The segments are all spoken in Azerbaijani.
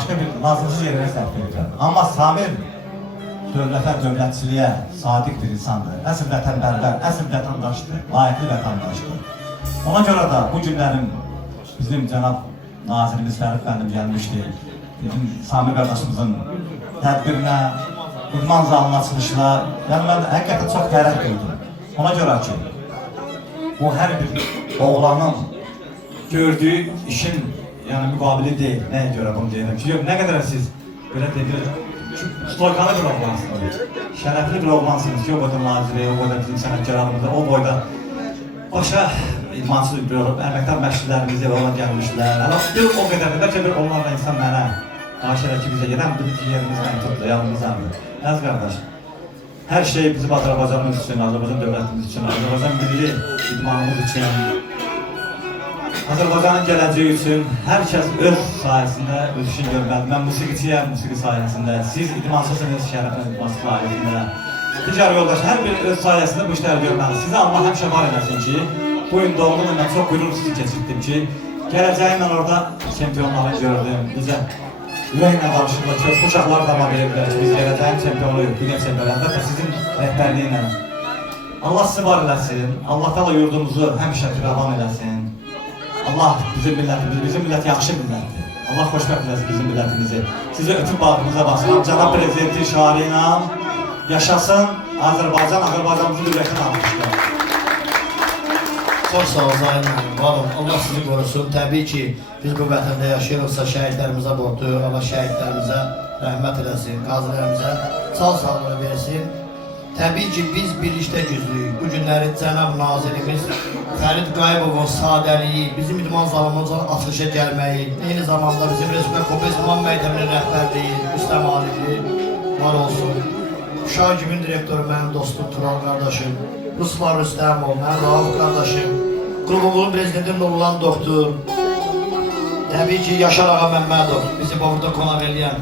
Başka bir lazımsız yerine sərf edirəm. Amma Samir dövlətə, dövlətçiliyə sadiq bir insandır. Əsl vətənpərvər, əsl vətəndaşdır, layiqli vətəndaşdır. Ona görə də bu günlərin bizim cənab nazirimiz Fərid müəllim gəlmişdi. Bizim Samir qardaşımızın tədbirinə, idman zalına çıxışına, yəni mən həqiqətən çox fərəh gördüm. Ona görə ki, bu hər bir oğlanın gördüyü işin müqabili deyil. Nəyə görə bunu deyirəm ki, nə qədər siz belə deyil, stoykanı bir oğlansınız, şərəfli bir oğlansınız ki, o boyda naziri, o boyda bizim sənətkarlarımızda, o boyda başa idmansız bir əməkdar məşqçilərimiz evə gəlmişlər. O qədər də bəlkə bir onlarla insan mənə xahiş edər ki, bizə gedəm, bir yerimizdən tutdu, yanımızdandır. Əziz qardaş, hər şey bizim Azərbaycanımız üçün, Azərbaycan dövlətimiz üçün, Azərbaycan milli idmanımız üçün, Azərbaycanın gələcəyi üçün hər kəs öz sayəsində öz işini görməlidir. Mən musiqiçiyəm, musiqi sayəsində, siz idmansızsınız, şərəflə idmansı sayəsində. Digər yoldaş, hər bir öz sayəsində bu işləri görməlidir. Sizə Allah həmişə var edəsin ki, bu gün doğumda mən çox qürursuz keçirdim ki, gələcəyi mən orada çempionları gördüm. Bizə ürəklə danışırlar ki, uşaqlar da verirlər ki, biz gələcəyin çempionu yox, dünya çempionlarında da sizin rəhbərliyinlə. Allah sizi var eləsin, Allah da yurdumuzu həmişə firavan eləsin. Allah bizim millət yaxşı millətdir. Allah xoşbəxt eləsin bizim millətimizi. Sizi ötüb bağrımıza basıram. Cənab Prezidenti şüarı ilə yaşasın Azərbaycan, Azərbaycanımızın ürəkini almışlar. Çox sağ ol Zahid müəllim, var olun. Allah sizi qorusun. Təbii ki, biz bu vətəndə yaşayırıqsa şəhidlərimizə borcluyuq. Allah şəhidlərimizə rəhmət eləsin, qazilərimizə sağ-sağlığı versin. Təbii ki, biz birlikdə güclüyük. Bu günləri cənab nazirimiz Fərid Qayıbovun sadəliyi, bizim idman zalımızın açılışa gəlməyi, eyni zamanda bizim Respublika Kompleks İdman Məktəbinin rəhbərliyi, Rüstəm Aliyev var olsun. Uşaq kimin direktoru mənim dostum Tural qardaşım, Ruslar Rüstəmov, mənim Rauf qardaşım, klubumuzun prezidenti Nurlan doktor, təbii ki, Yaşar Ağa Məmmədov, bizi burada qonaq eləyən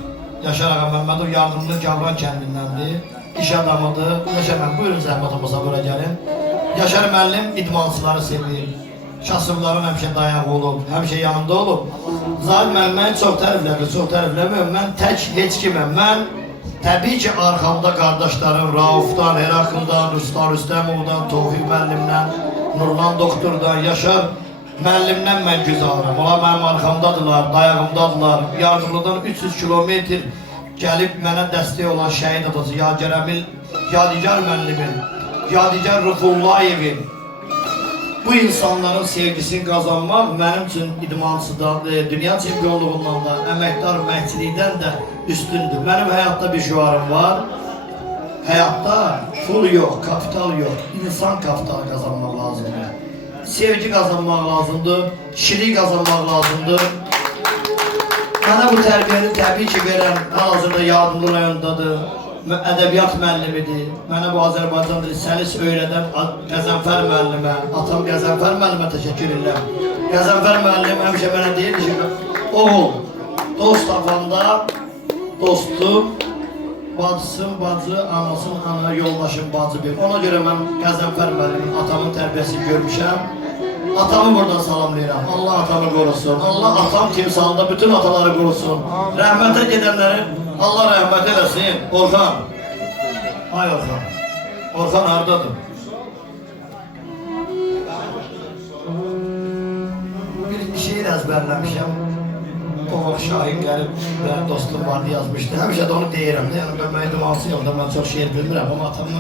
Yaşar Ağa Məmmədov yardımlı Gavran kəndindəndir. İş adamıdır. Yaşar müəllim, buyurun zəhmət olmasa bura gəlin. Yaşar müəllim idmansıları sevir. Kasıbların həmişə dayağı olub, həmişə yanında olub. Zahid müəllim məni çox təriflədir, çox tərifləməyəm. Mən tək heç kiməm. Mən təbii ki, arxamda qardaşlarım Raufdan, Herakldan, Ruslan Rüstəmovdan, Tofiq müəllimdən, Nurlan doktordan, Yaşar müəllimdən mən güz alıram. Onlar mənim arxamdadılar, dayağımdadılar. Yardımlıdan 300 kilometr gəlib mənə dəstək olan şəhid atası Yadigar müəllimin, Yadigar Rıfullayevin bu insanların sevgisini qazanmaq mənim üçün idmansıdan, dünya çempionluğundan da, əməkdar məşqçilikdən də üstündür. Mənim həyatda bir şüarım var. Həyatda pul yox, kapital yox, insan kapitalı qazanmaq lazımdır. Sevgi qazanmaq lazımdır, kişilik qazanmaq lazımdır. Mənə bu tərbiyəni təbii ki verən hal-hazırda yardımlı rayondadır, ədəbiyyat müəllimidir. Mənə bu Azərbaycan dili səlis öyrədən Qəzənfər müəllimə, atam Qəzənfər müəllimə təşəkkür edirəm. Qəzənfər müəllim həmişə mənə deyirdi ki, oğul, dost tapanda dostum, bacısın bacı, anasın ana, yoldaşın bacı bir. Ona görə mən Qəzənfər müəllimin atamın tərbiyəsini görmüşəm. Atamı buradan salamlayıram. Allah atamı qorusun. Allah atam timsalında bütün ataları qorusun. Rəhmətə gedənləri Allah rəhmət eləsin. Orxan. Ay Orxan. Orxan haradadır? Bir şeir əzbərləmişəm. O vaxt Şahin gəlib, mənim dostum vardı yazmışdı. Həmişə də onu deyirəm. Yəni, mən idmançı yox da, mən çox şeir bilmirəm. Amma atamın